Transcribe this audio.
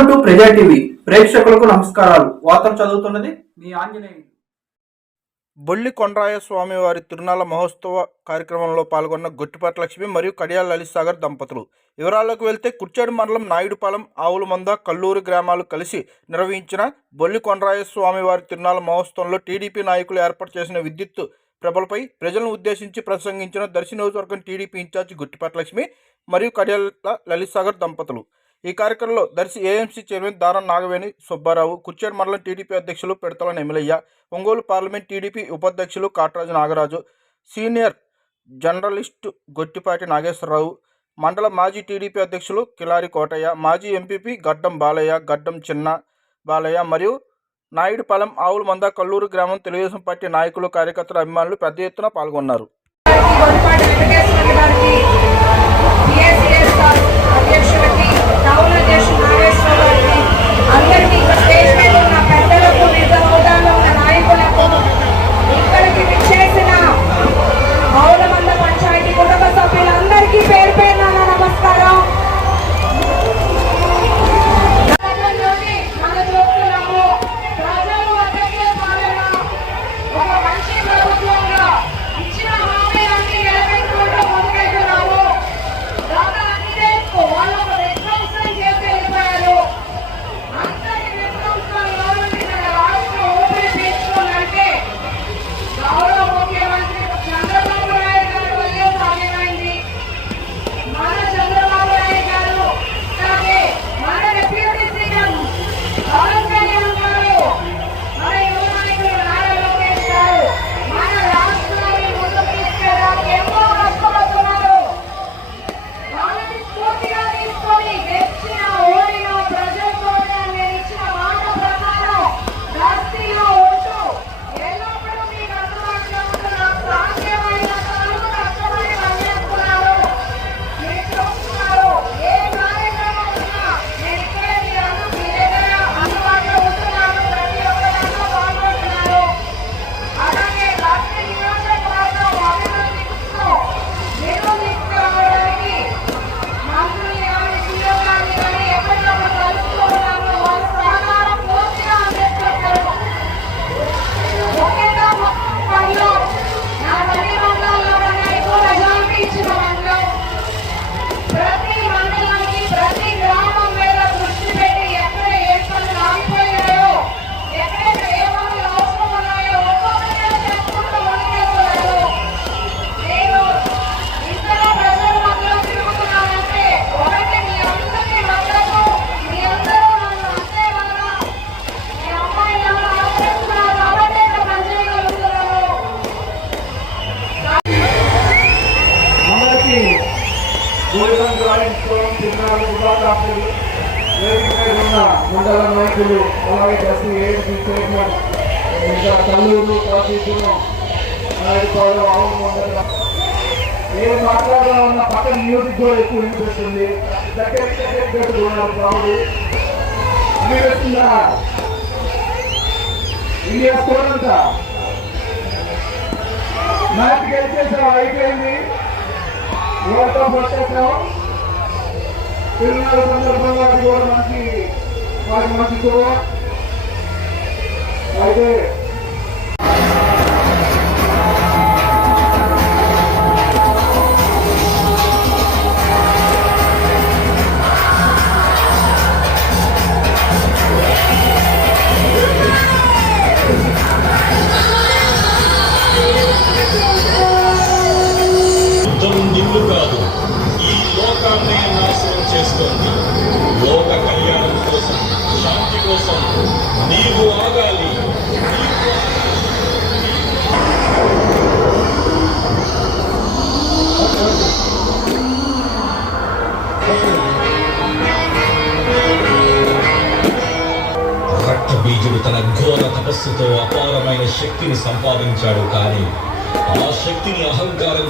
Welcome to ప్రజా TV ప్రేక్షకులకు నమస్కారాలు. వార్తలు చదువుతున్నది మీ ఆంజనేయులు. బొల్లి కొండరాయ స్వామి వారి తిరునాళ్ల మహోత్సవ కార్యక్రమంలో పాల్గొన్న గొట్టిపాటి లక్ష్మి మరియు కడియాల లలిత్ సాగర్ దంపతులు. వివరాల్లోకి వెళ్తే కుర్చేడు మండలం నాయుడుపాలెం, ఆవులమంద, కల్లూరు గ్రామాలు కలిసి నిర్వహించిన బొల్లి కొండరాయ స్వామి వారి తిరునాళ్ల మహోత్సవంలో టీడీపీ నాయకులు ఏర్పాటు చేసిన విద్యుత్ ప్రభలపై ప్రజలను ఉద్దేశించి ప్రసంగించిన దర్శి నియోజకవర్గం టీడీపీ ఇన్ఛార్జి గొట్టిపాటి లక్ష్మి మరియు కడియాల లలిత్ సాగర్ దంపతులు. ఈ కార్యక్రమంలో దర్శి ఏఎంసీ చైర్మన్ దారం నాగవేణి సుబ్బారావు, కుర్చేడు మండలం టీడీపీ అధ్యక్షులు పెడతల ఎమ్మెల్యే, ఒంగోలు పార్లమెంట్ టీడీపీ ఉపాధ్యక్షులు కాట్రాజు నాగరాజు, సీనియర్ జర్నలిస్టు గొట్టిపాటి నాగేశ్వరరావు, మండల మాజీ టీడీపీ అధ్యక్షులు కిలారి కోటయ్య, మాజీ ఎంపీపీ గడ్డం బాలయ్య, గడ్డం చిన్న బాలయ్య మరియు నాయుడుపాలెం, ఆవులమంద, కల్లూరు గ్రామం తెలుగుదేశం పార్టీ నాయకులు, కార్యకర్తలు, అభిమానులు పెద్ద ఎత్తున పాల్గొన్నారు. మండల నాయకులు, అలాగే దర్శి ఏఎంసీ చైర్మన్, ఇంకా కల్లూరు నాయుడుపాలెం, ఆవులమంద ఏం మాట్లాడాలన్న పక్కన మ్యూజిక్ కూడా ఎక్కువ వినిపిస్తుంది. దగ్గర ఉన్నారు క్రౌడ్ వినిపిస్తుందా? ఇండియా స్కోర్ అంతా మ్యాచ్ గెలిచేసాం, అయిపోయింది. వరల్డ్ కప్ వచ్చేసాం. తిరునాళ్ళ సందర్భంగా కూడా మంచి గోవ అయితే నిన్ను కాదు, ఈ లోకాన్ని నాశనం చేస్తోంది. లోక కళ్యాణం కోసం, శాంతి కోసం నీవు ఆగాలి. రక్తబీజుడు తన ఘోర తపస్సుతో అపారమైన శక్తిని సంపాదించాడు. కానీ ఆ శక్తిని అహంకారం